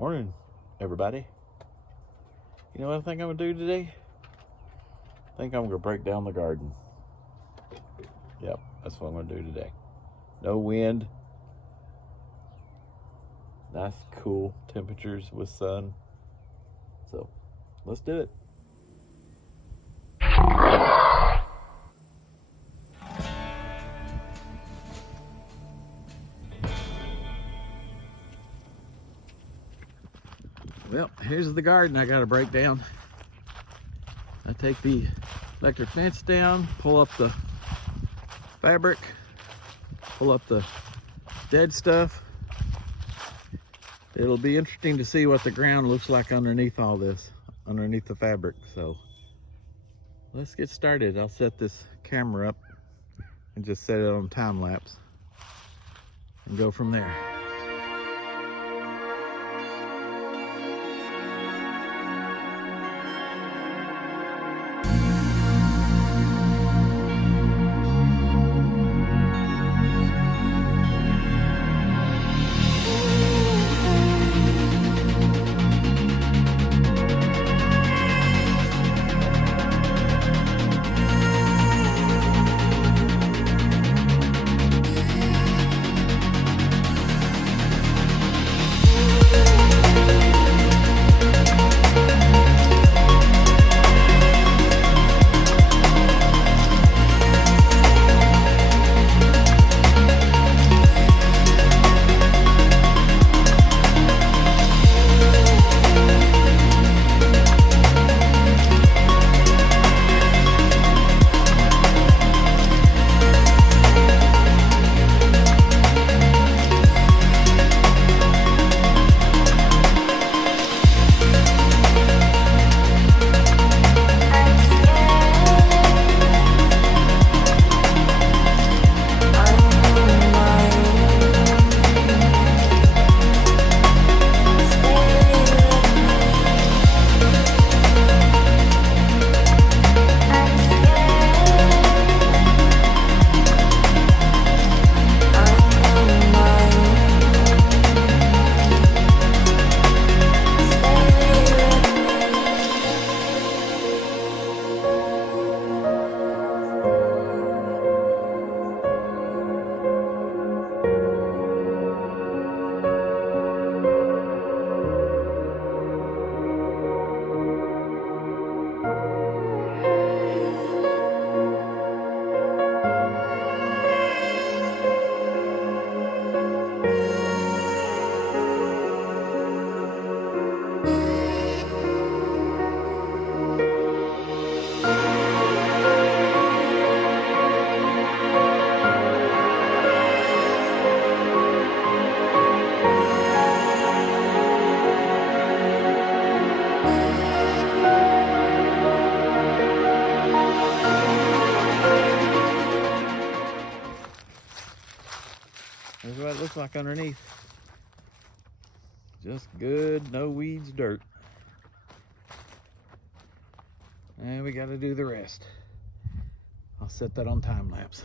Morning, everybody. You know what I think I'm gonna do today? I think I'm gonna break down the garden. Yep, that's what I'm gonna do today. No wind. Nice, cool temperatures with sun. So, let's do it. Well, here's the garden I gotta break down. I take the electric fence down, pull up the fabric, pull up the dead stuff. It'll be interesting to see what the ground looks like underneath all this, underneath the fabric. So let's get started. I'll set this camera up and just set it on time lapse and go from there. Here's what it looks like underneath. Just good, no weeds, dirt. And we gotta do the rest. I'll set that on time lapse.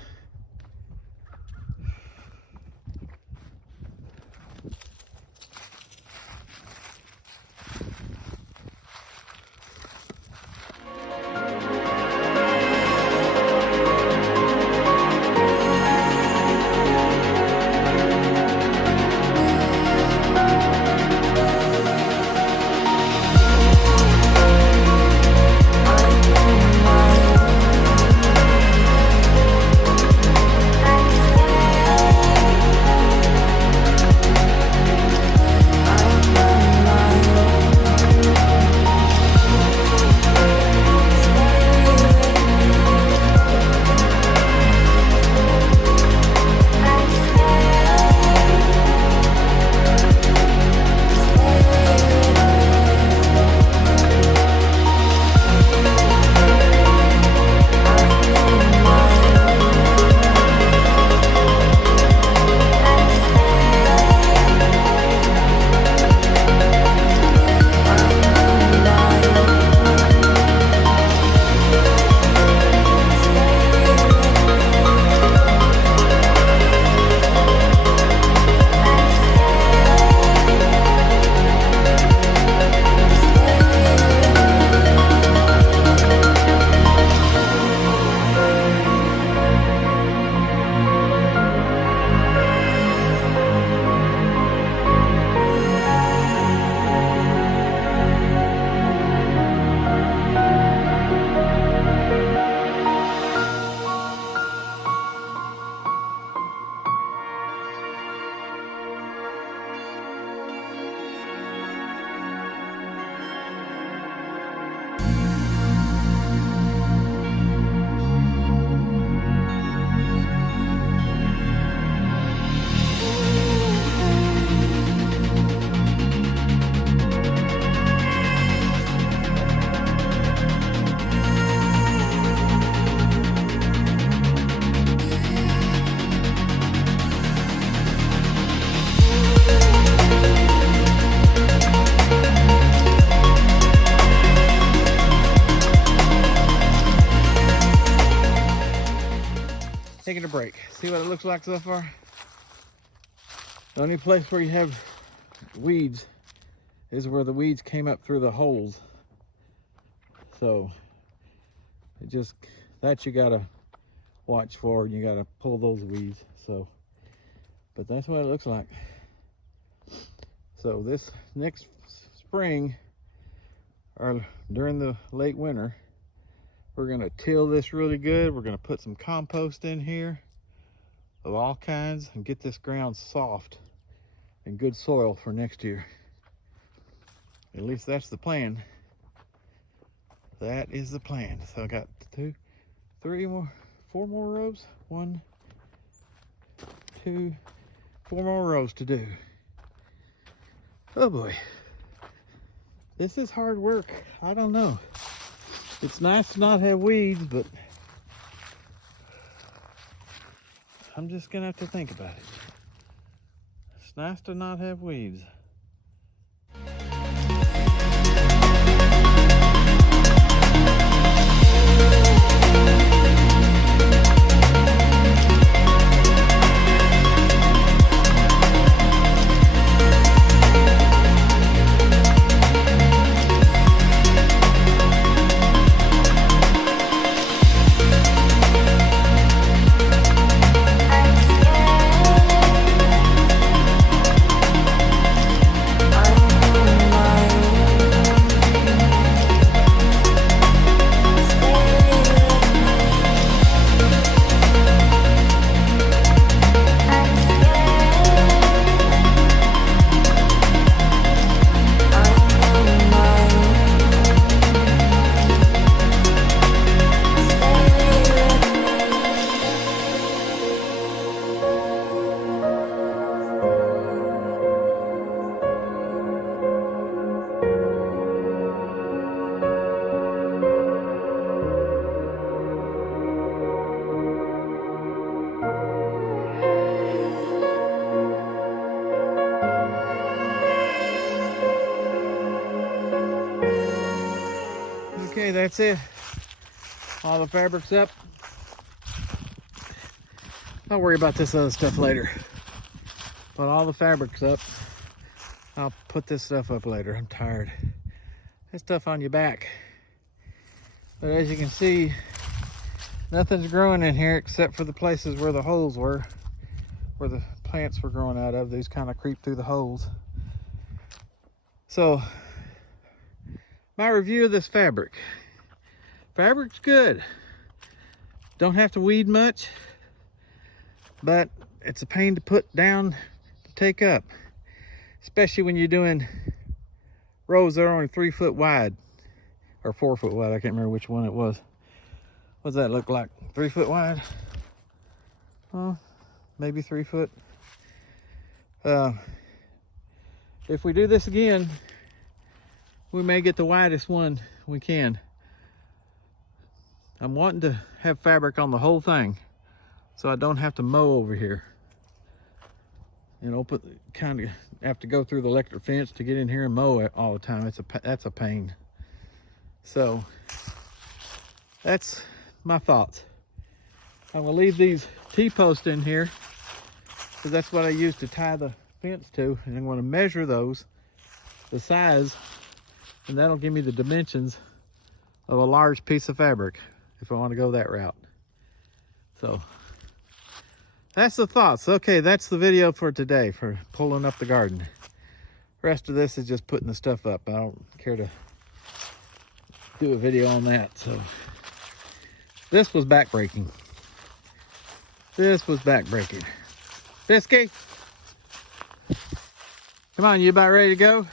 break. See what it looks like so far? The only place where you have weeds is where the weeds came up through the holes. So it just, that you gotta watch for, and you gotta pull those weeds. So, but that's what it looks like. So this next spring, or during the late winter, we're gonna till this really good. We're gonna put some compost in here of all kinds and get this ground soft and good soil for next year. At least that's the plan. That is the plan. So I got 4 more rows. 1, 2, 4 more rows to do. Oh boy. This is hard work. I don't know. It's nice to not have weeds, but I'm just gonna have to think about it. It's nice to not have weeds. Okay, that's it. All the fabric's up. I'll worry about this other stuff later. But all the fabric's up. I'll put this stuff up later. I'm tired. That stuff on your back. But as you can see, nothing's growing in here except for the places where the holes were, where the plants were growing out of. These kind of creep through the holes. So, my review of this fabric. Fabric's good. Don't have to weed much, but it's a pain to put down, to take up, especially when you're doing rows that are only 3 foot wide or 4 foot wide. I can't remember which one it was. What does that look like? 3 foot wide? Oh, maybe 3 foot. If we do this again, we may get the widest one we can. I'm wanting to have fabric on the whole thing so I don't have to mow over here. You know, kind of have to go through the electric fence to get in here and mow it all the time. That's a pain. So that's my thoughts. I'm gonna leave these T-posts in here because that's what I use to tie the fence to, and I'm gonna measure those, the size, and that'll give me the dimensions of a large piece of fabric if I want to go that route. So that's the thoughts. Okay, that's the video for today for pulling up the garden. The rest of this is just putting the stuff up. I don't care to do a video on that. So this was backbreaking. This was backbreaking. Bisky, come on, you about ready to go?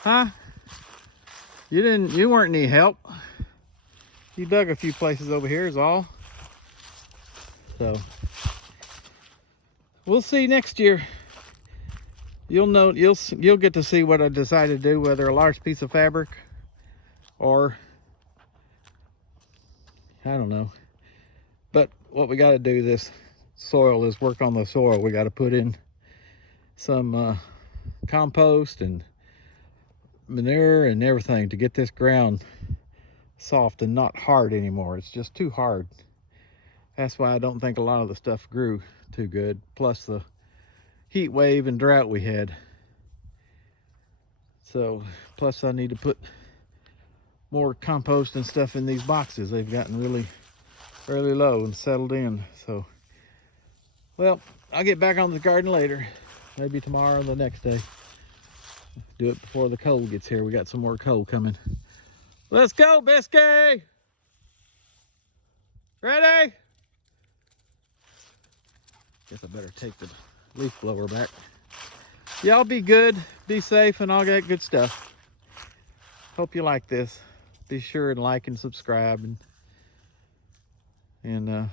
Huh? You weren't any help. You dug a few places over here is all. So we'll see next year. You'll get to see what I decide to do, whether a large piece of fabric or I don't know. But what we got to do this soil is work on the soil. We got to put in some compost and manure and everything to get this ground soft and not hard anymore. It's just too hard. That's why I don't think a lot of the stuff grew too good. Plus the heat wave and drought we had. So, plus I need to put more compost and stuff in these boxes. They've gotten really low and settled in. So, well, I'll get back on the garden later. Maybe tomorrow or the next day. Do it before the cold gets here. We got some more cold coming. Let's go, Biscay! Ready? Guess I better take the leaf blower back. Y'all be good, be safe, and all that good stuff. Hope you like this. Be sure and like and subscribe, and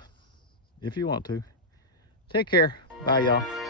if you want to. Take care. Bye, y'all.